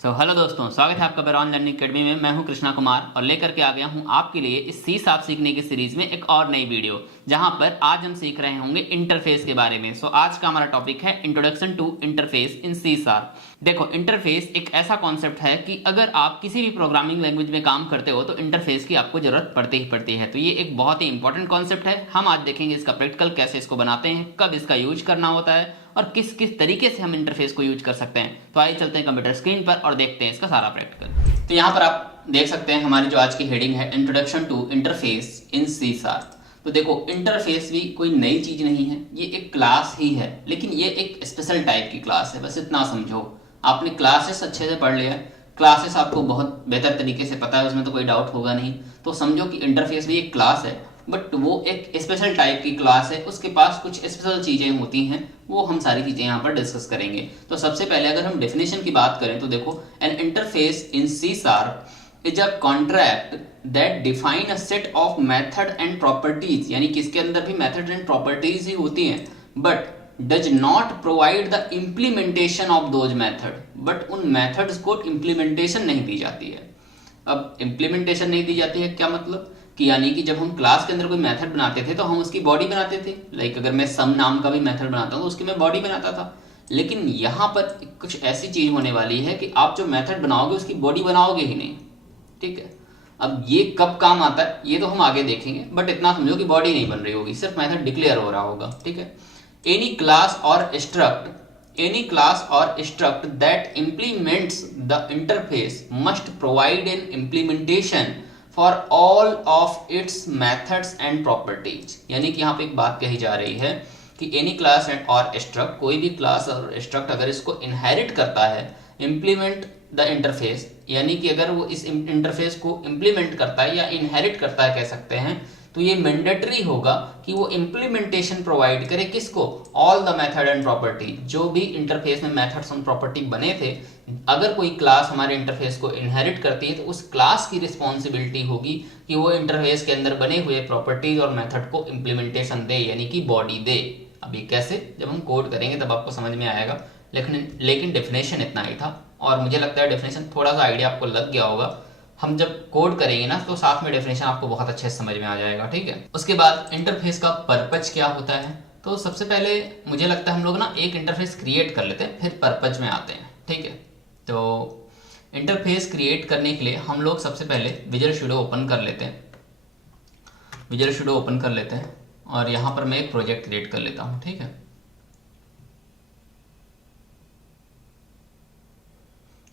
Hello दोस्तों, स्वागत है आपका बेरॉन लर्निंग अकेडमी में। मैं हूं कृष्णा कुमार और लेकर के आ गया हूं आपके लिए इस सी शार्प सीखने की सीरीज में एक और नई वीडियो, जहां पर आज हम सीख रहे होंगे इंटरफेस के बारे में। आज का हमारा टॉपिक है introduction to interface in C sharp. देखो, इंटरफेस एक ऐसा कॉन्सेप्ट है कि अगर आप किसी भी प्रोग्रामिंग लैंग्वेज में काम करते हो तो इंटरफेस की आपको जरूरत पड़ती ही पड़ती है। तो ये एक बहुत ही इंपॉर्टेंट कॉन्सेप्ट है। हम आज देखेंगे इसका प्रैक्टिकल, कैसे इसको बनाते हैं, कब इसका यूज करना होता है और किस किस तरीके से हम इंटरफेस को यूज कर सकते हैं। तो आइए चलते हैं कंप्यूटर स्क्रीन पर और देखते हैं इसका सारा प्रैक्टिकल। तो यहाँ पर आप देख सकते हैं हमारी जो आज की हेडिंग है introduction to interface in C sharp. तो देखो, इंटरफेस भी कोई नई चीज नहीं है, ये एक क्लास ही है, लेकिन ये एक स्पेशल टाइप की क्लास है। बस इतना समझो। आपने क्लासेस अच्छे से पढ़ लिया, क्लासेस आपको बहुत बेहतर तरीके से पता है, उसमें तो कोई डाउट होगा नहीं। तो समझो कि इंटरफेस भी एक क्लास है, बट वो एक स्पेशल टाइप की क्लास है, उसके पास कुछ स्पेशल चीजें होती हैं, वो हम सारी चीजें यहाँ पर डिस्कस करेंगे। तो सबसे पहले अगर हम डेफिनेशन की बात करें तो देखो, an interface in C sharp is a contract that define a set of method and properties, यानी कि इसके अंदर भी मेथड एंड प्रॉपर्टीज ही होती हैं, but does not provide the implementation of those method, but उन मेथड्स को इम्प्लीमेंटेशन नहीं दी जाती है। अब इम्प्लीमेंटेशन नहीं दी जाती है क्या मतलब कि, यानी कि जब हम क्लास के अंदर कोई मेथड बनाते थे तो हम उसकी बॉडी बनाते थे। लाइक अगर मैं सम नाम का भी मेथड बनाता हूँ तो उसकी मैं बॉडी बनाता था। लेकिन यहाँ पर कुछ ऐसी चीज होने वाली है कि आप जो मेथड बनाओगे उसकी बॉडी बनाओगे ही नहीं। ठीक है, अब ये कब काम आता है ये तो हम आगे देखेंगे, बट इतना समझो कि बॉडी नहीं बन रही होगी, सिर्फ मेथड डिक्लेयर हो रहा होगा। ठीक है, एनी क्लास और struct that implements the interface must provide an implementation for all of its methods and properties। यानी कि यहाँ पे एक बात कही जा रही है कि एनी क्लास और struct, कोई भी क्लास और struct अगर इसको इनहेरिट करता है, implement the interface, यानी कि अगर वो इस इंटरफेस को इम्प्लीमेंट करता है या इनहेरिट करता है कह सकते हैं, तो ये मैंडेटरी होगा कि वो इम्प्लीमेंटेशन प्रोवाइड करे किसको, all the method and property. जो भी इंटरफेस में मेथड्स एंड प्रॉपर्टी बने थे, अगर कोई क्लास हमारे इंटरफेस को इनहेरिट करती है तो उस क्लास की रिस्पॉन्सिबिलिटी होगी कि वो इंटरफेस के अंदर बने हुए प्रॉपर्टीज और मेथड को इम्प्लीमेंटेशन दे, यानी कि बॉडी दे। अब ये कैसे, जब हम कोड करेंगे तब आपको समझ में आएगा, लेकिन डेफिनेशन इतना ही था और मुझे लगता है डेफिनेशन थोड़ा सा आइडिया आपको लग गया होगा। हम जब कोड करेंगे ना तो साथ में डेफिनेशन आपको बहुत अच्छे से समझ में आ जाएगा। ठीक है, उसके बाद इंटरफेस का पर्पज क्या होता है। तो सबसे पहले मुझे लगता है हम लोग ना एक इंटरफेस क्रिएट कर लेते हैं, फिर पर्पज में आते हैं। ठीक है, तो इंटरफेस क्रिएट करने के लिए हम लोग सबसे पहले विजुअल स्टूडियो ओपन कर लेते हैं और यहाँ पर मैं एक प्रोजेक्ट क्रिएट कर लेता हूँ। ठीक है,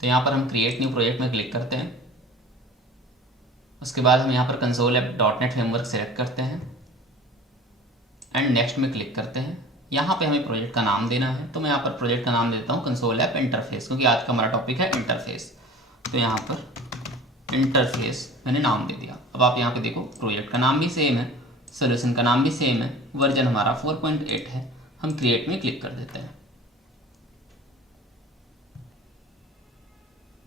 तो यहाँ पर हम क्रिएट न्यू प्रोजेक्ट में क्लिक करते हैं। उसके बाद हम यहाँ पर console app .NET framework select करते हैं एंड नेक्स्ट में क्लिक करते हैं। यहाँ पे हमें प्रोजेक्ट का नाम देना है, तो मैं यहाँ पर प्रोजेक्ट का नाम देता हूँ कंसोल ऐप इंटरफेस, क्योंकि आज का हमारा टॉपिक है इंटरफेस। तो यहाँ पर इंटरफेस मैंने नाम दे दिया। अब आप यहाँ पे देखो, प्रोजेक्ट का नाम भी सेम है, सोल्यूशन का नाम भी सेम है, वर्जन हमारा 4.8 है। हम क्रिएट में क्लिक कर देते हैं।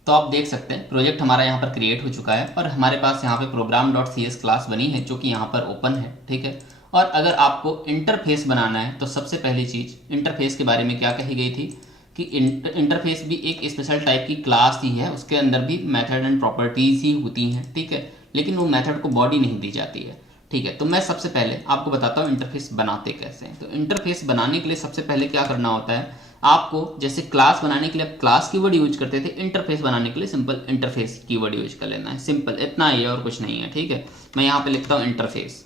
तो आप देख सकते हैं प्रोजेक्ट हमारा यहाँ पर क्रिएट हो चुका है और हमारे पास यहाँ पे program.cs क्लास बनी है जो कि यहाँ पर ओपन है। ठीक है, और अगर आपको इंटरफेस बनाना है तो सबसे पहली चीज इंटरफेस के बारे में क्या कही गई थी कि इंटरफेस भी एक स्पेशल टाइप की क्लास ही है, उसके अंदर भी मेथड एंड प्रॉपर्टीज ही होती हैं। ठीक है, लेकिन वो मेथड को बॉडी नहीं दी जाती है। ठीक है, तो मैं सबसे पहले आपको बताता हूँ इंटरफेस बनाते कैसे हैं। तो इंटरफेस बनाने के लिए सबसे पहले क्या करना होता है, आपको जैसे क्लास बनाने के लिए आप क्लास कीवर्ड यूज करते थे, इंटरफेस बनाने के लिए सिंपल इंटरफेस कीवर्ड यूज कर लेना है। सिंपल इतना ही है और कुछ नहीं है। ठीक है, मैं यहाँ पे लिखता हूँ इंटरफेस।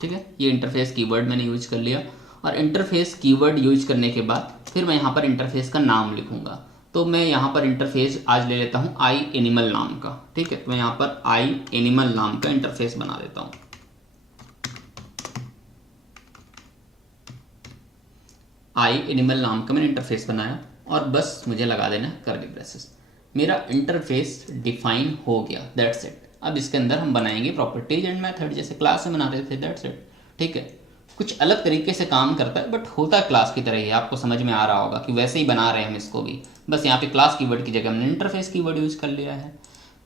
ठीक है, ये इंटरफेस कीवर्ड मैंने यूज कर लिया और इंटरफेस कीवर्ड यूज करने के बाद फिर मैं यहाँ पर इंटरफेस का नाम लिखूंगा। तो मैं यहाँ पर इंटरफेस आज ले लेता हूँ आई एनिमल नाम का। ठीक है, तो मैं यहाँ पर आई एनिमल नाम का इंटरफेस बना देता हूँ। आई एनिमल नाम का मैंने इंटरफेस बनाया और बस मुझे लगा देना कर्ली ब्रेसेस। मेरा इंटरफेस डिफाइन हो गया, दैट्स इट। अब इसके अंदर हम बनाएंगे प्रॉपर्टीज एंड मेथड, जैसे क्लास में बना रहे थे, दैट्स इट। ठीक है, कुछ अलग तरीके से काम करता है बट होता क्लास की तरह ही। आपको समझ में आ रहा होगा कि वैसे ही बना रहे हैं हम इसको भी, बस यहाँ पे क्लास कीवर्ड की जगह हमने इंटरफेस कीवर्ड यूज कर लिया है।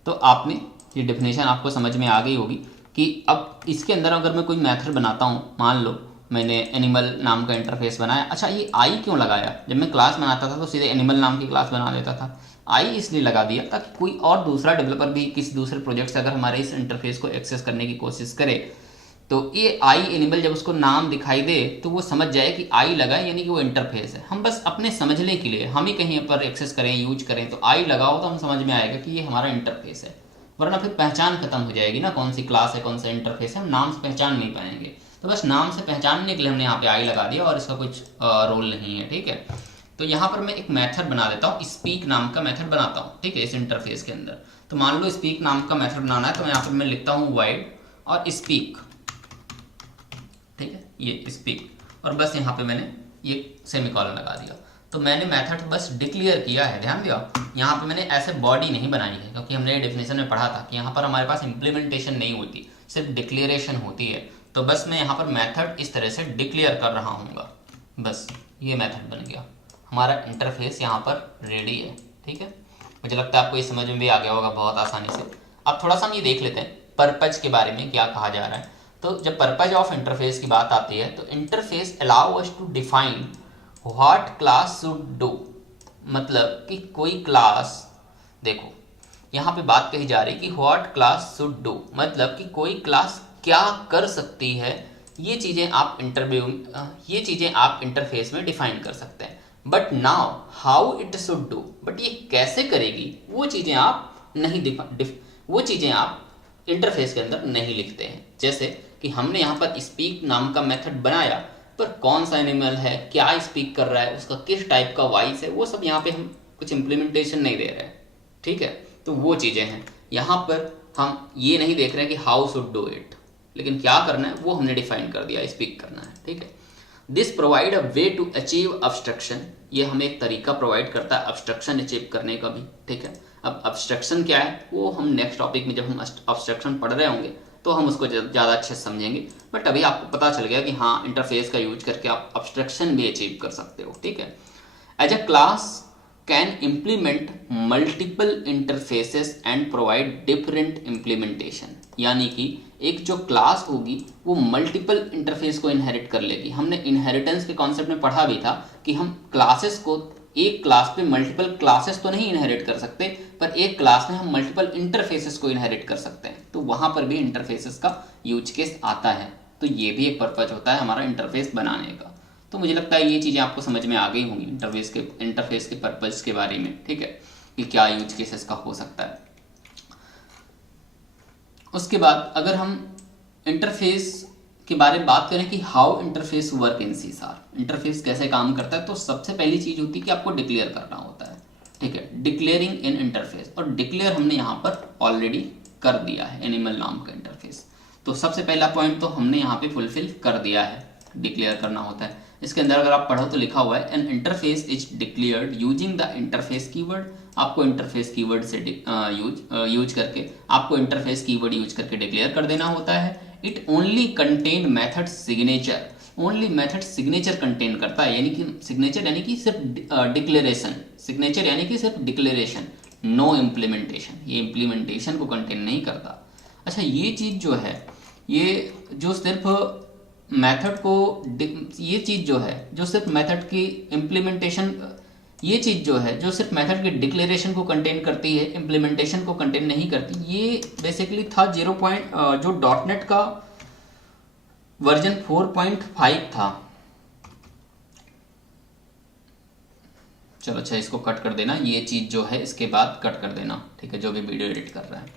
तो आपने ये डेफिनेशन आपको समझ में आ गई होगी कि अब इसके अंदर अगर मैं कोई मेथड बनाता हूँ, मान लो मैंने एनिमल नाम का इंटरफेस बनाया। अच्छा, ये आई क्यों लगाया? जब मैं क्लास बनाता था तो सीधे एनिमल नाम की क्लास बना देता था। आई इसलिए लगा दिया ताकि कोई और दूसरा डेवलपर भी किसी दूसरे प्रोजेक्ट से अगर हमारे इस इंटरफेस को एक्सेस करने की कोशिश करे तो ये आई एनिमल जब उसको नाम दिखाई दे तो वो समझ जाए कि आई लगा है, यानी कि वो इंटरफेस है। हम बस अपने समझने के लिए हम ही कहीं पर एक्सेस करें, यूज करें, तो आई लगाओ तो हम समझ में आएगा कि ये हमारा इंटरफेस है, वरना फिर पहचान खत्म हो जाएगी ना, कौन सी क्लास है कौन सा इंटरफेस है, हम नाम से पहचान नहीं पाएंगे। तो बस नाम से पहचानने के लिए हमने यहाँ पे आई लगा दिया और इसका कुछ रोल नहीं है, ठीक है। तो यहाँ पर मैं एक मेथड बना देता हूँ, स्पीक नाम का मेथड बनाता हूँ, ठीक है, इस इंटरफेस के अंदर। तो मान लो स्पीक नाम का मेथड बनाना है, तो यहाँ पर मैं लिखता हूँ वाइड और स्पीक, ठीक है, ये स्पीक, और बस यहाँ पे मैंने ये सेमीकॉलन लगा दिया। तो मैंने मेथड बस डिक्लेयर किया है, ध्यान दिया, यहाँ पे मैंने ऐसे बॉडी नहीं बनाई है, क्योंकि हमने डेफिनेशन में पढ़ा था कि यहाँ पर हमारे पास इम्प्लीमेंटेशन नहीं होती, सिर्फ डिक्लेरेशन होती है। तो बस मैं यहाँ पर मेथड इस तरह से डिक्लेयर कर रहा हूँ, बस ये मेथड बन गया, हमारा इंटरफेस यहाँ पर रेडी है, ठीक है। मुझे लगता है आपको ये समझ में भी आ गया होगा बहुत आसानी से। अब थोड़ा सा हम ये देख लेते हैं पर्पज के बारे में क्या कहा जा रहा है। तो जब पर्पज ऑफ इंटरफेस की बात आती है तो interface allow us to define what class should do, मतलब कि कोई क्लास, देखो यहाँ पे बात कही जा रही है कि व्हाट क्लास शुड डू, मतलब कि कोई क्लास क्या कर सकती है, ये चीज़ें आप इंटरफेस में डिफाइन कर सकते हैं। But now how it should do, but ये कैसे करेगी वो चीज़ें आप इंटरफेस के अंदर नहीं लिखते हैं। जैसे कि हमने यहाँ पर स्पीक नाम का मेथड बनाया, पर कौन सा एनिमल है, क्या स्पीक कर रहा है, उसका किस टाइप का वॉइस है, वो सब यहाँ पे हम कुछ इम्प्लीमेंटेशन नहीं दे रहे हैं, ठीक है। तो वो चीज़ें हैं, यहाँ पर हम ये नहीं देख रहे हैं कि हाउ शुड डू इट, लेकिन क्या करना है वो हमने डिफाइन कर दिया, स्पीक करना है, ठीक है। This provide a way to achieve abstraction, ये हमें एक तरीका प्रोवाइड करता है अब्स्ट्रक्शन अचीव करने का भी, ठीक है। अब अब्स्ट्रक्शन क्या है वो हम नेक्स्ट टॉपिक में जब हम अब्स्ट्रक्शन पढ़ रहे होंगे तो हम उसको ज़्यादा अच्छे से समझेंगे, बट अभी आपको पता चल गया कि हाँ इंटरफेस का यूज करके आप अब्स्ट्रक्शन भी अचीव कर सकते हो, ठीक है। As a class can implement multiple interfaces and provide different implementation, यानी कि एक जो क्लास होगी वो मल्टीपल इंटरफेस को इनहेरिट कर लेगी। हमने इनहेरिटेंस के कॉन्सेप्ट में पढ़ा भी था कि हम क्लासेस को, एक क्लास पे मल्टीपल क्लासेस तो नहीं इनहेरिट कर सकते, पर एक क्लास में हम मल्टीपल इंटरफेसेस को इनहेरिट कर सकते हैं, तो वहां पर भी इंटरफेसेस का यूज केस आता है। तो ये भी एक पर्पज होता है हमारा इंटरफेस बनाने का। तो मुझे लगता है ये चीज़ें आपको समझ में आ गई होंगी इंटरफेस के पर्पज के बारे में, ठीक है, कि क्या यूज केसेस का हो सकता है। उसके बाद अगर हम इंटरफेस के बारे में बात करें कि how interface work in C sharp, interface कैसे काम करता है, तो सबसे पहली चीज होती है कि आपको डिक्लेयर करना होता है, ठीक है, डिक्लेयरिंग इन इंटरफेस, और डिक्लेयर हमने यहाँ पर ऑलरेडी कर दिया है एनिमल नाम का इंटरफेस। तो सबसे पहला पॉइंट तो हमने यहाँ पे फुलफिल कर दिया है, डिक्लेयर करना होता है। इसके अंदर अगर आप पढ़ो तो लिखा हुआ है N interface is declared using the interface keyword, आपको इंटरफेस कीवर्ड से यूज करके आपको इंटरफेस कीवर्ड यूज करके डिक्लेयर कर देना होता है। It only contain method signature, only method signature contain करता है, यानी कि सिग्नेचर यानी कि सिर्फ डिक्लेरेशन, सिग्नेचर यानी कि सिर्फ डिक्लेरेशन, नो इम्प्लीमेंटेशन, ये इम्प्लीमेंटेशन को कंटेन नहीं करता। अच्छा, ये चीज जो है, ये जो सिर्फ मेथड को, ये चीज जो है जो सिर्फ मेथड की इम्प्लीमेंटेशन, ये चीज जो है जो सिर्फ मेथड के डिक्लेरेशन को कंटेन करती है, इम्प्लीमेंटेशन को कंटेन नहीं करती, ये बेसिकली था जो डॉटनेट का वर्जन 4.5 था। चलो अच्छा, इसको कट कर देना, ये चीज जो है इसके बाद कट कर देना, ठीक है, जो भी वीडियो एडिट कर रहा है।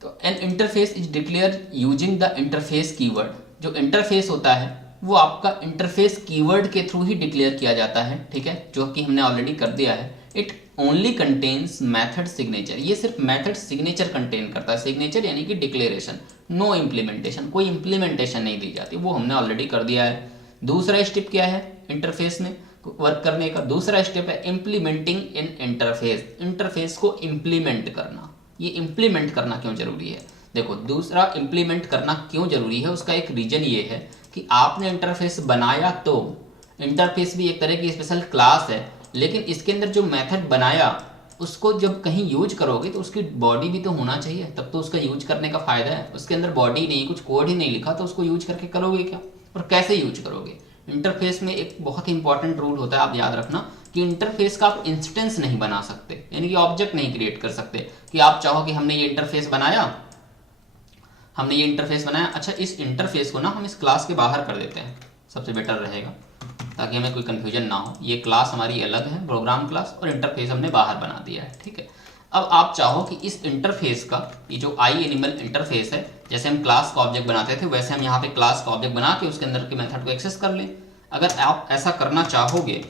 तो N interface is declare using the interface keyword, जो इंटरफेस होता है वो आपका इंटरफेस कीवर्ड के थ्रू ही डिक्लेयर किया जाता है, ठीक है, जो कि हमने ऑलरेडी कर दिया है। It only contains method signature, ये सिर्फ मेथड सिग्नेचर कंटेन करता है, सिग्नेचर यानी कि डिक्लेरेशन, नो इम्प्लीमेंटेशन, कोई इम्प्लीमेंटेशन नहीं दी जाती, वो हमने ऑलरेडी कर दिया है। दूसरा स्टेप क्या है इंटरफेस में वर्क करने का? दूसरा स्टेप है इम्प्लीमेंटिंग इन इंटरफेस, इंटरफेस को इम्प्लीमेंट करना। ये इम्प्लीमेंट करना क्यों जरूरी है? देखो, दूसरा इम्प्लीमेंट करना क्यों जरूरी है, उसका एक रीजन ये है कि आपने इंटरफेस बनाया, तो इंटरफेस भी एक तरह की स्पेशल क्लास है, लेकिन इसके अंदर जो मेथड बनाया उसको जब कहीं यूज करोगे तो उसकी बॉडी भी तो होना चाहिए, तब तो उसका यूज करने का फायदा है। उसके अंदर बॉडी नहीं, कुछ कोड ही नहीं लिखा, तो उसको यूज करके करोगे क्या और कैसे यूज करोगे? इंटरफेस में एक बहुत ही इंपॉर्टेंट रूल होता है, आप याद रखना, कि कि इंटरफेस का आप इंस्टेंस नहीं बना सकते, यानी कि ऑब्जेक्ट नहीं क्रिएट कर सकते कि आप चाहो कि हमने ये इंटरफेस बनाया, अच्छा इस इंटरफेस को ना हम इस क्लास के बाहर कर देते हैं, सबसे बेटर रहेगा ताकि हमें कोई कंफ्यूजन ना हो। ये क्लास हमारी अलग है, प्रोग्राम क्लास, और इंटरफेस हमने बाहर बना दिया है, ठीक है। अब आप चाहो कि इस इंटरफेस का, ये जो आई एनिमल इंटरफेस है, जैसे हम क्लास का ऑब्जेक्ट बनाते थे वैसे हम यहाँ पे क्लास का ऑब्जेक्ट बना के उसके अंदर के मेथड को एक्सेस कर लें। अगर आप ऐसा करना चाहोगे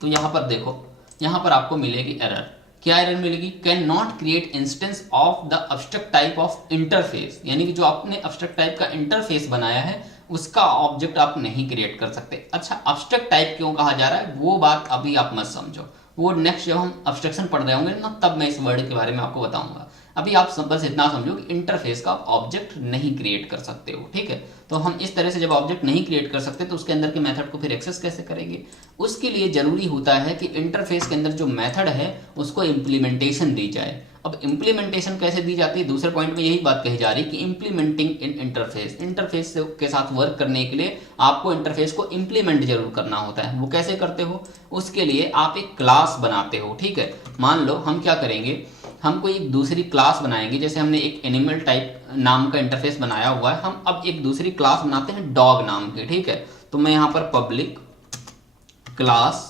तो यहाँ पर देखो, यहाँ पर आपको मिलेगी एरर। क्या एरर मिलेगी? Can not create instance of the abstract type of interface, यानी कि जो आपने अब्स्ट्रैक्ट टाइप का इंटरफेस बनाया है उसका ऑब्जेक्ट आप नहीं क्रिएट कर सकते। अच्छा, अब्स्ट्रैक्ट टाइप क्यों कहा जा रहा है वो बात अभी आप मत समझो, वो नेक्स्ट जब हम अब्स्ट्रैक्शन पढ़ रहे होंगे ना तब मैं इस वर्ड के बारे में आपको बताऊंगा। अभी आप बस इतना समझो कि इंटरफेस का ऑब्जेक्ट नहीं क्रिएट कर सकते हो, ठीक है। तो हम इस तरह से जब ऑब्जेक्ट नहीं क्रिएट कर सकते तो उसके अंदर के मेथड को फिर एक्सेस कैसे करेंगे? उसके लिए जरूरी होता है कि इंटरफेस के अंदर जो मेथड है उसको इम्प्लीमेंटेशन दी जाए। अब इम्प्लीमेंटेशन कैसे दी जाती है? दूसरे पॉइंट में यही बात कही जा रही है कि इम्प्लीमेंटिंग इन इंटरफेस, इंटरफेस के साथ वर्क करने के लिए आपको इंटरफेस को इम्प्लीमेंट जरूर करना होता है। वो कैसे करते हो? उसके लिए आप एक क्लास बनाते हो, ठीक है। मान लो हम क्या करेंगे, हम कोई दूसरी क्लास बनाएंगे, जैसे हमने एक एनिमल टाइप नाम का इंटरफेस बनाया हुआ है, हम अब एक दूसरी क्लास बनाते हैं डॉग नाम की, ठीक है। तो मैं यहाँ पर पब्लिक क्लास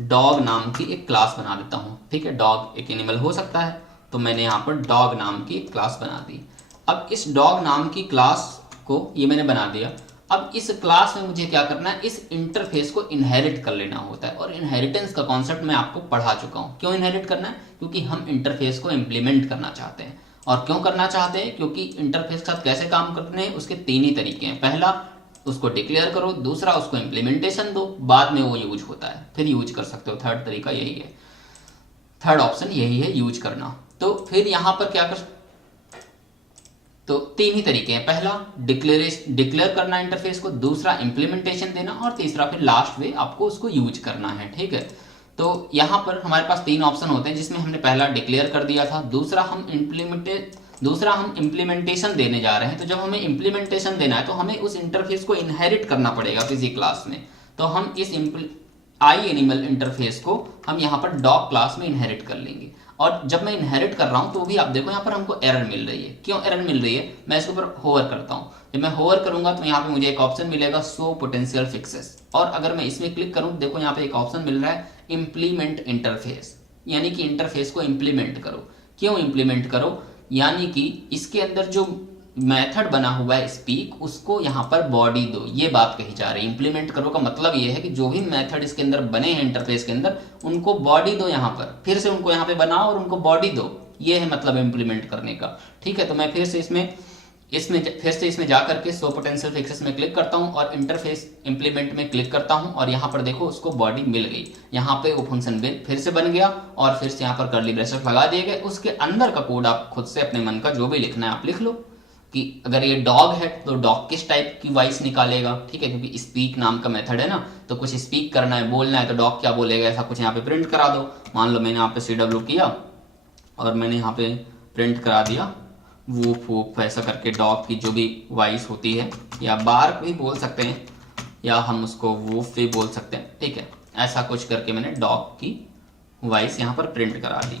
डॉग नाम की एक क्लास बना देता हूँ, ठीक है। डॉग एक एनिमल हो सकता है, तो मैंने यहाँ पर डॉग नाम की एक क्लास बना दी। अब इस डॉग नाम की क्लास को ये मैंने बना दिया। अब इस क्लास में मुझे क्या करना है, इस इंटरफेस को इनहेरिट कर लेना होता है, और इनहेरिटेंस का कॉन्सेप्ट मैं आपको पढ़ा चुका हूँ। क्यों इनहेरिट करना है? क्योंकि हम इंटरफेस को इम्प्लीमेंट करना चाहते हैं। और क्यों करना चाहते हैं? क्योंकि इंटरफेस के साथ कैसे काम करने हैं उसके तीन ही तरीके हैं। पहला, उसको डिक्लेयर करो, दूसरा उसको इम्प्लीमेंटेशन दो, बाद में वो यूज होता है, फिर यूज कर सकते हो। थर्ड तरीका यही है, थर्ड ऑप्शन यही है, यूज करना। तो फिर यहां पर क्या कर, तो तीन ही तरीके हैं। पहला डिक्लेयर करना इंटरफेस को, दूसरा इम्प्लीमेंटेशन देना, और तीसरा फिर लास्ट वे आपको उसको यूज करना है, ठीक है। तो यहां पर हमारे पास तीन ऑप्शन होते हैं, जिसमें हमने पहला डिक्लेयर कर दिया था, दूसरा हम इम्प्लीमेंटेशन देने जा रहे हैं। तो जब हमें इम्प्लीमेंटेशन देना है तो हमें उस इंटरफेस को इनहेरिट करना पड़ेगा किसी क्लास में। तो हम इस आई एनिमल इंटरफेस को हम यहाँ पर डॉग क्लास में इनहेरिट कर लेंगे। और जब मैं इनहेरिट कर रहा हूं तो भी आप देखो यहाँ पर हमको एरर मिल रही है। क्यों एरर मिल रही है? मैं इसके ऊपर होवर करता हूं, जब मैं होवर करूंगा तो यहाँ पे मुझे एक ऑप्शन मिलेगा शो पोटेंशियल फिक्सेस, और अगर मैं इसमें क्लिक करूं देखो यहाँ पे एक ऑप्शन मिल रहा है इम्प्लीमेंट इंटरफेस, यानी कि इंटरफेस को इम्प्लीमेंट करो। क्यों इम्प्लीमेंट करो? यानी कि इसके अंदर जो मेथड बना हुआ है स्पीक, उसको यहाँ पर बॉडी दो, ये बात कही जा रही है। इंप्लीमेंट करो का मतलब ये है कि जो भी मेथड इसके अंदर बने हैं इंटरफेस के अंदर उनको बॉडी दो, यहाँ पर फिर से उनको यहाँ पे बनाओ और उनको बॉडी दो, ये है मतलब इम्प्लीमेंट करने का, ठीक है। तो मैं फिर से इसमें जाकर के शो पोटेंशियल फिक्सेस में क्लिक करता हूँ और इंटरफेस इंप्लीमेंट में क्लिक करता हूँ, और यहाँ पर देखो उसको बॉडी मिल गई। यहाँ पे वो फंक्शन फिर से बन गया और फिर से यहाँ पर कर्ली ब्रेसेस लगा दिए गए। उसके अंदर का कोड आप खुद से अपने मन का जो भी लिखना है आप लिख लो, कि अगर ये डॉग है तो डॉग किस टाइप की वॉइस निकालेगा, ठीक है, क्योंकि स्पीक नाम का मेथड है ना, तो कुछ स्पीक करना है, बोलना है, तो डॉग क्या बोलेगा ऐसा कुछ यहाँ पे प्रिंट करा दो। मान लो मैंने यहाँ पे CW किया और मैंने यहाँ पे प्रिंट करा दिया वूफ वूफ, ऐसा करके डॉग की जो भी वॉइस होती है, या बार्क भी बोल सकते हैं या हम उसको वूफ भी बोल सकते हैं, ठीक है। ऐसा कुछ करके मैंने डॉग की वॉइस यहाँ पर प्रिंट करा दी,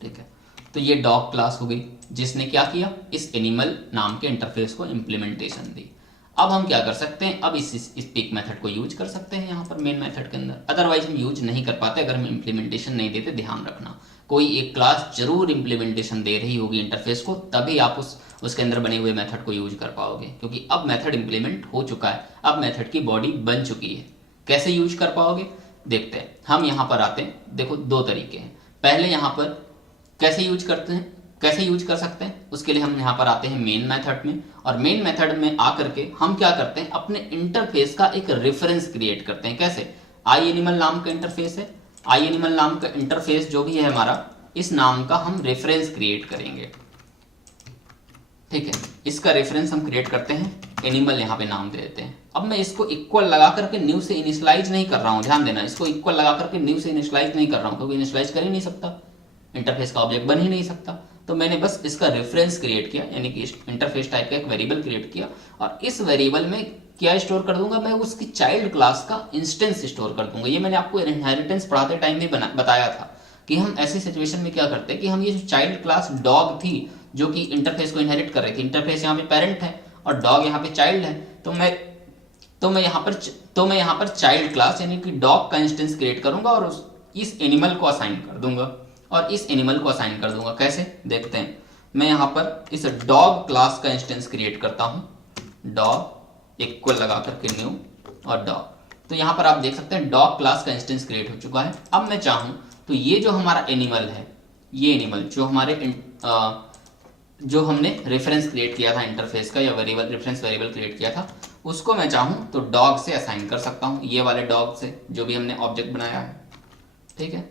ठीक है। तो ये डॉग क्लास हो गई जिसने क्या किया, इस एनिमल नाम के इंटरफेस को इम्प्लीमेंटेशन दी। अब हम क्या कर सकते हैं, अब इस स्पीक मेथड को यूज कर सकते हैं यहाँ पर मेन मेथड के अंदर। अदरवाइज हम यूज नहीं कर पाते अगर हम इम्प्लीमेंटेशन नहीं देते। ध्यान रखना, कोई एक क्लास जरूर इम्प्लीमेंटेशन दे रही होगी इंटरफेस को, तभी आप उसके अंदर बने हुए मेथड को यूज कर पाओगे, क्योंकि अब मेथड इम्प्लीमेंट हो चुका है, अब मेथड की बॉडी बन चुकी है। कैसे यूज कर पाओगे देखते हैं। हम यहाँ पर आते हैं, देखो दो तरीके हैं। पहले यहाँ पर कैसे यूज करते हैं, कैसे यूज कर सकते हैं, उसके लिए हम यहाँ पर आते हैं मेन मेथड में, और मेन मेथड में आकर के हम क्या करते हैं, अपने इंटरफेस का एक रेफरेंस क्रिएट करते हैं। कैसे? आई एनिमल नाम का इंटरफेस है, आई एनिमल नाम का इंटरफेस जो भी है हमारा, इस नाम का हम रेफरेंस क्रिएट करेंगे, ठीक है। इसका रेफरेंस हम क्रिएट करते हैं, एनिमल यहाँ पे नाम दे देते हैं। अब मैं इसको इक्वल लगा करके न्यू से इनिशियलाइज नहीं कर रहा हूँ, ध्यान देना, इसको इक्वल लगा करके न्यू से इनिशियलाइज नहीं कर रहा हूँ, क्योंकि इनिशियलाइज कर ही नहीं सकता, इंटरफेस का ऑब्जेक्ट बन ही नहीं सकता। तो मैंने बस इसका रेफरेंस क्रिएट किया, यानी कि इंटरफेस टाइप का एक वेरिएबल क्रिएट किया, और इस वेरिएबल में क्या स्टोर कर दूंगा, मैं उसकी चाइल्ड क्लास का इंस्टेंस स्टोर कर दूंगा। ये मैंने आपको इनहेरिटेंस पढ़ाते टाइम भी बताया था कि हम ऐसी सिचुएशन में क्या करते हैं कि हम ये जो चाइल्ड क्लास डॉग थी जो कि इंटरफेस को इनहेरिट कर रही थी, इंटरफेस यहाँ पे पेरेंट है और डॉग यहाँ पे चाइल्ड है, तो मैं यहाँ पर चाइल्ड क्लास यानी कि डॉग का इंस्टेंस क्रिएट करूंगा और इस एनिमल को असाइन कर दूंगा, और इस एनिमल को असाइन कर दूंगा। कैसे देखते हैं, मैं यहाँ पर इस डॉग क्लास का इंस्टेंस क्रिएट करता हूँ, डॉग इक्वल लगा करके न्यू और डॉग। तो यहाँ पर आप देख सकते हैं डॉग क्लास का इंस्टेंस क्रिएट हो चुका है। अब मैं चाहूँ तो ये जो हमारा एनिमल है, ये एनिमल जो हमारे जो हमने रेफरेंस क्रिएट किया था इंटरफेस का, या वेरिएबल रेफरेंस वेरिएबल क्रिएट किया था, उसको मैं चाहूँ तो डॉग से असाइन कर सकता हूँ, ये वाले डॉग से जो भी हमने ऑब्जेक्ट बनाया है, ठीक है,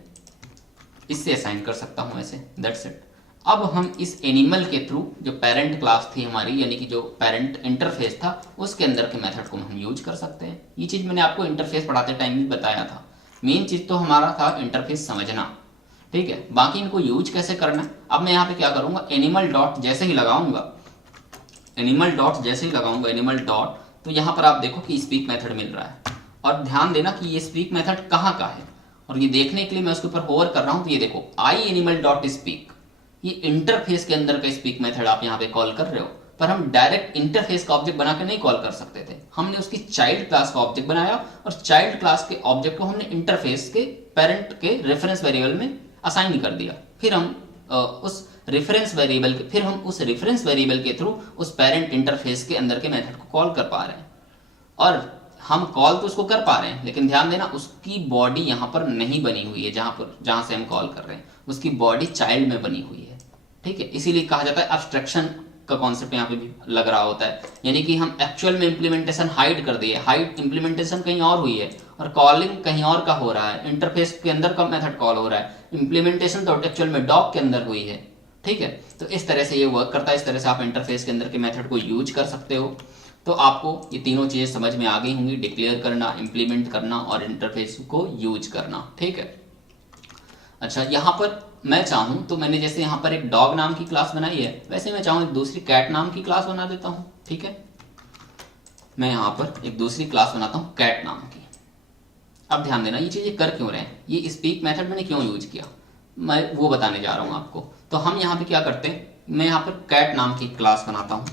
इससे असाइन कर सकता हूँ ऐसे, दैट्स इट। अब हम इस एनिमल के थ्रू जो पेरेंट क्लास थी हमारी, यानी कि जो पेरेंट इंटरफेस था, उसके अंदर के मेथड को हम यूज कर सकते हैं। ये चीज़ मैंने आपको इंटरफेस पढ़ाते टाइम भी बताया था। मेन चीज़ तो हमारा था इंटरफेस समझना, ठीक है, बाकी इनको यूज कैसे करना। अब मैं यहाँ पे क्या करूँगा, एनिमल डॉट जैसे ही लगाऊंगा, एनिमल डॉट, तो यहाँ पर आप देखो कि स्पीक मेथड मिल रहा है, और ध्यान देना कि ये स्पीक मेथड कहाँ का है, और ये देखने के लिए मैं उसके ऊपर होवर कर रहा हूँ, तो ये देखो आई एनिमल डॉट स्पीक, ये इंटरफेस के अंदर का स्पीक मेथड आप यहाँ पे कॉल कर रहे हो, पर हम डायरेक्ट इंटरफेस का ऑब्जेक्ट बना के नहीं कॉल कर सकते थे, हमने उसकी चाइल्ड क्लास का ऑब्जेक्ट बनाया, और चाइल्ड क्लास के ऑब्जेक्ट को हमने इंटरफेस के पेरेंट के रेफरेंस वेरिएबल में असाइन कर दिया। फिर हम उस रेफरेंस वेरिएबल के थ्रू उस पेरेंट इंटरफेस के अंदर के मेथड को कॉल कर पा रहे हैं, और हम कॉल तो उसको कर पा रहे हैं, लेकिन ध्यान देना उसकी बॉडी यहाँ पर नहीं बनी हुई है, जहां से हम कॉल कर रहे हैं उसकी बॉडी चाइल्ड में बनी हुई है, ठीक है। इसीलिए कहा जाता है एब्स्ट्रैक्शन का कॉन्सेप्ट यहाँ पे भी लग रहा होता है, यानी कि हम एक्चुअल में इंप्लीमेंटेशन हाइड कर दिए, इंप्लीमेंटेशन कहीं और हुई है और कॉलिंग कहीं और का हो रहा है, इंटरफेस के अंदर का मेथड कॉल हो रहा है, इंप्लीमेंटेशन तो एक्चुअल में डॉग के अंदर हुई है, ठीक है। तो इस तरह से ये वर्क करता है, इस तरह से आप इंटरफेस के अंदर के मेथड को यूज कर सकते हो। तो आपको ये तीनों चीजें समझ में आ गई होंगी, डिक्लेयर करना, इंप्लीमेंट करना और इंटरफेस को यूज करना, ठीक है। अच्छा, यहाँ पर मैं चाहूँ तो मैंने जैसे यहाँ पर एक डॉग नाम की क्लास बनाई है, वैसे मैं चाहूँ एक दूसरी कैट नाम की क्लास बना देता हूँ, ठीक है। मैं यहाँ पर एक दूसरी क्लास बनाता हूँ कैट नाम की। अब ध्यान देना ये चीजें कर क्यों रहे हैं, ये स्पीक मेथड मैंने क्यों यूज किया, मैं वो बताने जा रहा हूँ आपको। तो हम यहाँ पे क्या करते हैं, मैं यहाँ पर कैट नाम की क्लास बनाता हूँ,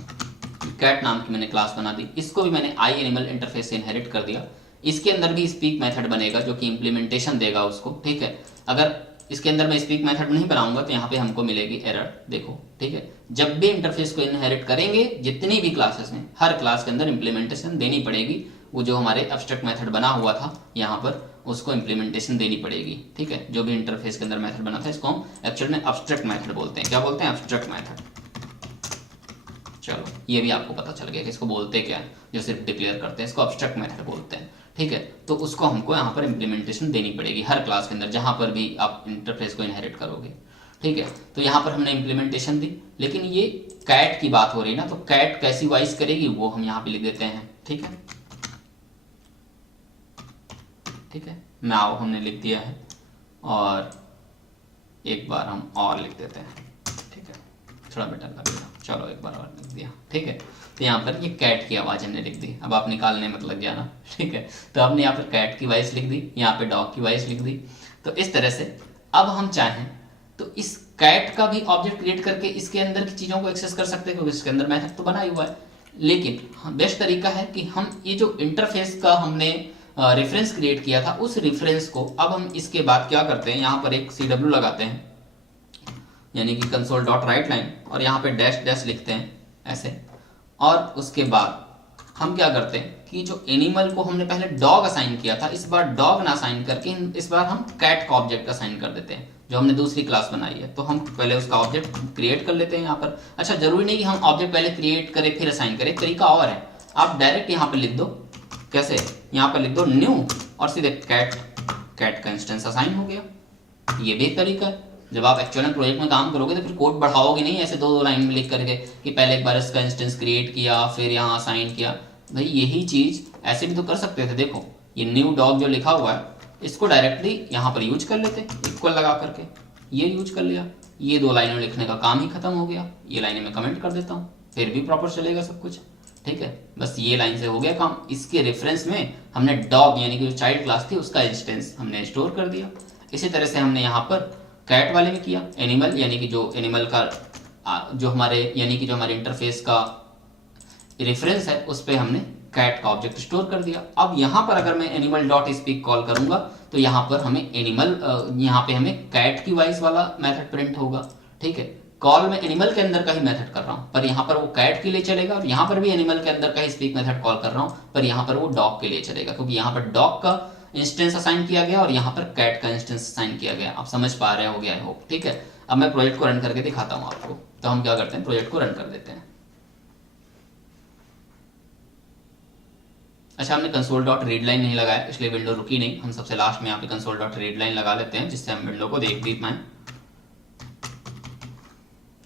कैट नाम की मैंने क्लास बना दी, इसको भी मैंने आई एनिमल इंटरफेस से इनहेरिट कर दिया। इसके अंदर भी स्पीक मेथड बनेगा जो कि इंप्लीमेंटेशन देगा उसको, ठीक है। अगर इसके अंदर मैं स्पीक मेथड नहीं बनाऊंगा तो यहाँ पे हमको मिलेगी एरर, देखो, ठीक है। जब भी इंटरफेस को इनहेरिट करेंगे जितनी भी क्लासेस हैं, हर क्लास के अंदर इंप्लीमेंटेशन देनी पड़ेगी, वो जो हमारे एब्स्ट्रैक्ट मेथड बना हुआ था यहाँ पर उसको इंप्लीमेंटेशन देनी पड़ेगी, ठीक है। जो भी इंटरफेस के अंदर मेथड बना था इसको हम एक्चुअल में एब्स्ट्रैक्ट मेथड बोलते हैं। क्या बोलते हैं, एब्स्ट्रैक्ट मेथड। चलो ये भी आपको पता चल गया कि इसको बोलते क्या है, जो सिर्फ डिक्लेयर करते हैं इसको एब्स्ट्रैक्ट मेथड बोलते हैं, ठीक है। तो उसको हमको यहाँ पर इंप्लीमेंटेशन देनी पड़ेगी हर क्लास के अंदर जहाँ पर भी आप इंटरफेस को इनहेरिट करोगे, ठीक है। तो यहाँ पर हमने इंप्लीमेंटेशन दी, लेकिन ये कैट की बात हो रही है ना, तो कैट कैसी वाइज करेगी वो हम यहाँ पे लिख देते हैं, ठीक है, ठीक है। नाउ हमने लिख दिया है, और एक बार हम और लिख देते हैं, ठीक है, थोड़ा बेटर लगेगा। चलो एक बार और लिख दिया, ठीक है। तो यहाँ पर ये कैट की आवाज़ हमने लिख दी, अब आप निकालने मत लग जाना, ठीक है। तो हमने यहाँ पर कैट की वॉइस लिख दी, यहाँ पे डॉग की वॉइस लिख दी। तो इस तरह से अब हम चाहें तो इस कैट का भी ऑब्जेक्ट क्रिएट करके इसके अंदर की चीज़ों को एक्सेस कर सकते हैं, क्योंकि इसके अंदर मेथड तो बना ही हुआ है। लेकिन बेस्ट तरीका है कि हम ये जो इंटरफेस का हमने रेफरेंस क्रिएट किया था, उस रेफरेंस को अब हम इसके बाद क्या करते हैं, यहाँ पर एक CW लगाते हैं, यानी कि कंसोल डॉट राइट लाइन, और यहाँ पे डैश डैश लिखते हैं ऐसे। और उसके बाद हम क्या करते हैं कि जो एनिमल को हमने पहले डॉग असाइन किया था, इस बार डॉग ना असाइन करके इस बार हम कैट का ऑब्जेक्ट असाइन कर देते हैं, जो हमने दूसरी क्लास बनाई है। तो हम पहले उसका ऑब्जेक्ट क्रिएट कर लेते हैं यहाँ पर। अच्छा, जरूरी नहीं कि हम ऑब्जेक्ट पहले क्रिएट करें फिर असाइन करें, तरीका और है, आप डायरेक्ट यहाँ पर लिख दो, कैसे, यहाँ पर लिख दो न्यू और सीधे कैट का इंस्टेंस असाइन हो गया। ये भी एक तरीका है। जब आप एक्चुअल में प्रोजेक्ट में काम करोगे तो फिर कोड बढ़ाओगे नहीं ऐसे दो लाइन में लिख करके कि पहले एक बार इसका इंस्टेंस क्रिएट किया फिर यहाँ असाइन किया। भाई यही चीज ऐसे भी तो कर सकते थे। देखो ये न्यू डॉग जो लिखा हुआ है इसको डायरेक्टली यहाँ पर यूज कर लेते, इक्वल लगा करके ये यूज कर लिया, ये 2 लाइनें लिखने का काम ही खत्म हो गया। ये लाइनें मैं कमेंट कर देता हूँ, फिर भी प्रॉपर चलेगा सब कुछ, ठीक है। बस ये लाइन से हो गया काम। इसके रेफरेंस में हमने डॉग यानी कि जो चाइल्ड क्लास थी उसका इंस्टेंस हमने स्टोर कर दिया। इसी तरह से हमने यहाँ पर कैट वाले में किया। एनिमल यानी कि जो एनिमल का जो हमारे यानी कि जो हमारे इंटरफेस का रेफरेंस है उस पर हमने कैट का ऑब्जेक्ट स्टोर कर दिया। अब यहाँ पर अगर मैं एनिमल डॉट स्पीक कॉल करूंगा तो यहाँ पर हमें एनिमल यहाँ पे हमें कैट की वॉइस वाला मेथड प्रिंट होगा, ठीक है। कॉल में एनिमल के अंदर का ही मेथड कर रहा हूँ, पर यहाँ पर वो कैट के लिए चलेगा, और यहाँ पर भी एनिमल के अंदर का ही स्पीक मेथड कॉल कर रहा हूँ, पर यहाँ पर वो डॉग के लिए चलेगा, क्योंकि यहाँ पर डॉग का इंस्टेंस असाइन किया गया और यहाँ पर कैट का इंस्टेंस असाइन किया गया। आप समझ पा रहे होगे आई होप, ठीक है। अब मैं प्रोजेक्ट को रन करके दिखाता हूँ आपको। तो हम क्या करते हैं, प्रोजेक्ट को रन कर देते हैं। अच्छा, हमने कंसोल डॉट रीड लाइन नहीं लगाया इसलिए विंडो रुकी नहीं। हम सबसे लास्ट में यहाँ पे कंसोल डॉट रीड लाइन लगा लेते हैं जिससे हम विंडो को देख भी पाए।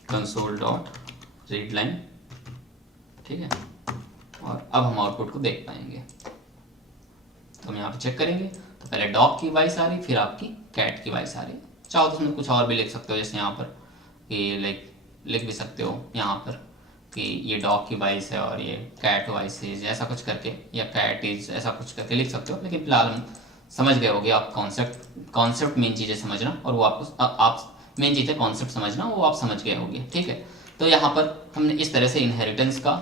कंसोल डॉट रीड लाइन, ठीक है, और अब हम आउटपुट को देख पाएंगे। तो हम यहाँ पे चेक करेंगे तो पहले डॉग की वॉइस आ रही, फिर आपकी कैट की वॉइस आ रही। चाहो तो उसमें कुछ और भी लिख सकते हो, जैसे यहाँ पर कि लिख भी सकते हो यहाँ पर कि ये डॉग की वॉइस है और ये कैट वॉइस इज, ऐसा कुछ करके, या कैट इज, ऐसा कुछ करके लिख सकते हो। लेकिन फिलहाल हम समझ गए होगे आप कॉन्सेप्ट मेन चीज़ें समझना, और वो आपको आप मेन चीज़ है कॉन्सेप्ट समझना, वो आप समझ गए होंगे, ठीक है। तो यहाँ पर हमने इस तरह से इनहेरिटेंस का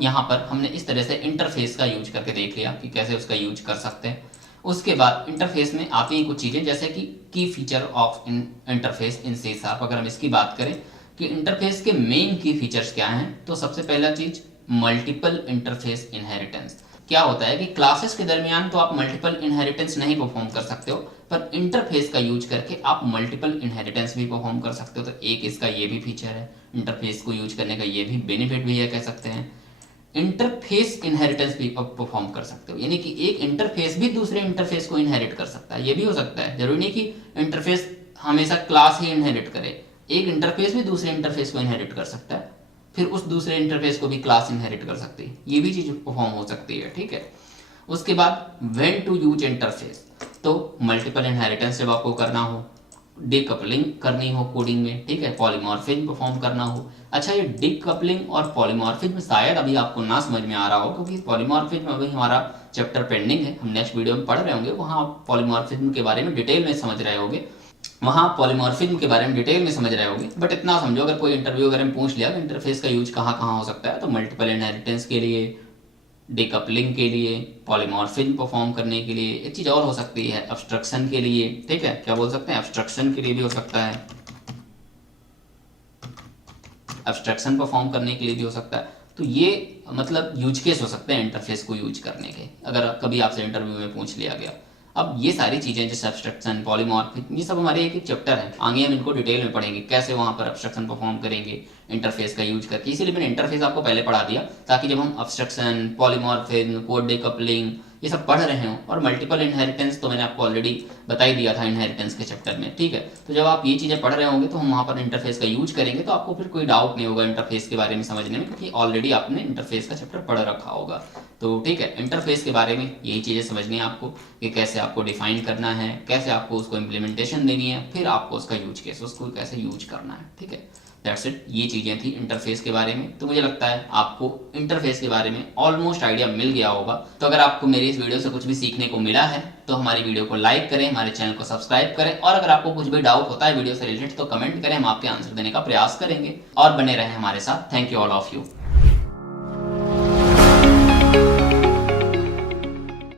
यहाँ पर हमने इस तरह से इंटरफेस का यूज करके देख लिया कि कैसे उसका यूज कर सकते हैं। उसके बाद इंटरफेस में आती हैं कुछ चीज़ें, जैसे कि की feature of interface in C#। अगर हम इसकी बात करें कि इंटरफेस के मेन की फीचर्स क्या हैं, तो सबसे पहला चीज मल्टीपल इंटरफेस इनहेरिटेंस। क्या होता है कि क्लासेस के दरमियान तो आप मल्टीपल इनहेरिटेंस नहीं परफॉर्म कर सकते हो, पर इंटरफेस का यूज करके आप मल्टीपल इनहेरिटेंस भी परफॉर्म कर सकते हो। तो एक इसका ये भी फीचर है, इंटरफेस को यूज करने का ये भी बेनिफिट भी है, कह सकते हैं। इंटरफेस इनहेरिटेंस भी परफॉर्म कर सकते हो, यानी कि एक इंटरफेस भी दूसरे इंटरफेस को इनहेरिट कर सकता है। ये भी हो सकता है, जरूरी नहीं कि इंटरफेस हमेशा क्लास ही इनहेरिट करे। एक इंटरफेस भी दूसरे इंटरफेस को इनहेरिट कर सकता है, फिर उस दूसरे इंटरफेस को भी क्लास इनहेरिट कर सकती है। ये भी चीज परफॉर्म हो सकती है, ठीक है। उसके बाद व्हेन टू यूज इंटरफेस, तो मल्टीपल इनहेरिटेंस जब आपको करना हो, डीकपलिंग करनी हो कोडिंग में, ठीक है, पॉलीमॉर्फिज्म परफॉर्म करना हो। अच्छा, ये डीकपलिंग और पॉलीमॉर्फिज्म शायद अभी आपको ना समझ में आ रहा हो, क्योंकि पॉलीमॉर्फिज्म अभी हमारा चैप्टर पेंडिंग है, हम नेक्स्ट वीडियो में पढ़ रहे होंगे, वहाँ पॉलीमॉर्फिज्म के बारे में डिटेल में समझ रहे होंगे, वहाँ पॉलीमॉर्फिज्म के बारे में डिटेल में समझ रहे होंगे। बट इतना समझो, अगर कोई इंटरव्यू वगैरह में पूछ लिया कि इंटरफेस का यूज कहाँ कहाँ हो सकता है, तो मल्टीपल इनहेरिटेंस के लिए, डीकपलिंग के लिए, पॉलीमॉर्फिज्म परफॉर्म करने के लिए। एक चीज और हो सकती है एब्स्ट्रक्शन के लिए, ठीक है, क्या बोल सकते हैं, एब्स्ट्रक्शन के लिए भी हो सकता है, एब्स्ट्रक्शन परफॉर्म करने के लिए भी हो सकता है। तो ये मतलब यूज केस हो सकते हैं इंटरफेस को यूज करने के, अगर कभी आपसे इंटरव्यू में पूछ लिया गया। अब ये सारी चीजें जैसे एब्स्ट्रक्शन, पॉलीमॉर्फिज्म, ये सब हमारे एक चैप्टर है, आगे हम इनको डिटेल में पढ़ेंगे, कैसे वहां पर एब्स्ट्रक्शन परफॉर्म करेंगे इंटरफेस का यूज करके। इसीलिए मैंने इंटरफेस आपको पहले पढ़ा दिया, ताकि जब हम एब्स्ट्रक्शन, पॉलीमॉर्फिज्म, कोड डीकपलिंग ये सब पढ़ रहे हो, और मल्टीपल इनहेरिटेंस तो मैंने आपको ऑलरेडी बता ही दिया था इनहेरिटेंस के चैप्टर में, ठीक है। तो जब आप ये चीजें पढ़ रहे होंगे तो हम वहां पर इंटरफेस का यूज करेंगे, तो आपको फिर कोई डाउट नहीं होगा इंटरफेस के बारे में समझने में, क्योंकि ऑलरेडी आपने इंटरफेस का चैप्टर पढ़ रखा होगा। तो ठीक है, इंटरफेस के बारे में यही चीजें समझनी है आपको, कि कैसे आपको डिफाइन करना है, कैसे आपको उसको इम्प्लीमेंटेशन देनी है, फिर आपको उसका यूज केस, उसको कैसे यूज करना है, ठीक है। दैट्स इट, ये चीजें थी इंटरफेस के बारे में। तो मुझे लगता है आपको इंटरफेस के बारे में ऑलमोस्ट आइडिया मिल गया होगा। तो अगर आपको मेरी इस वीडियो से कुछ भी सीखने को मिला है तो हमारी वीडियो को लाइक करें, हमारे चैनल को सब्सक्राइब करें, और अगर आपको कुछ भी डाउट होता है वीडियो से रिलेटेड तो कमेंट करें, हम आपके आंसर देने का प्रयास करेंगे। और बने रहें हमारे साथ। Thank you all of you.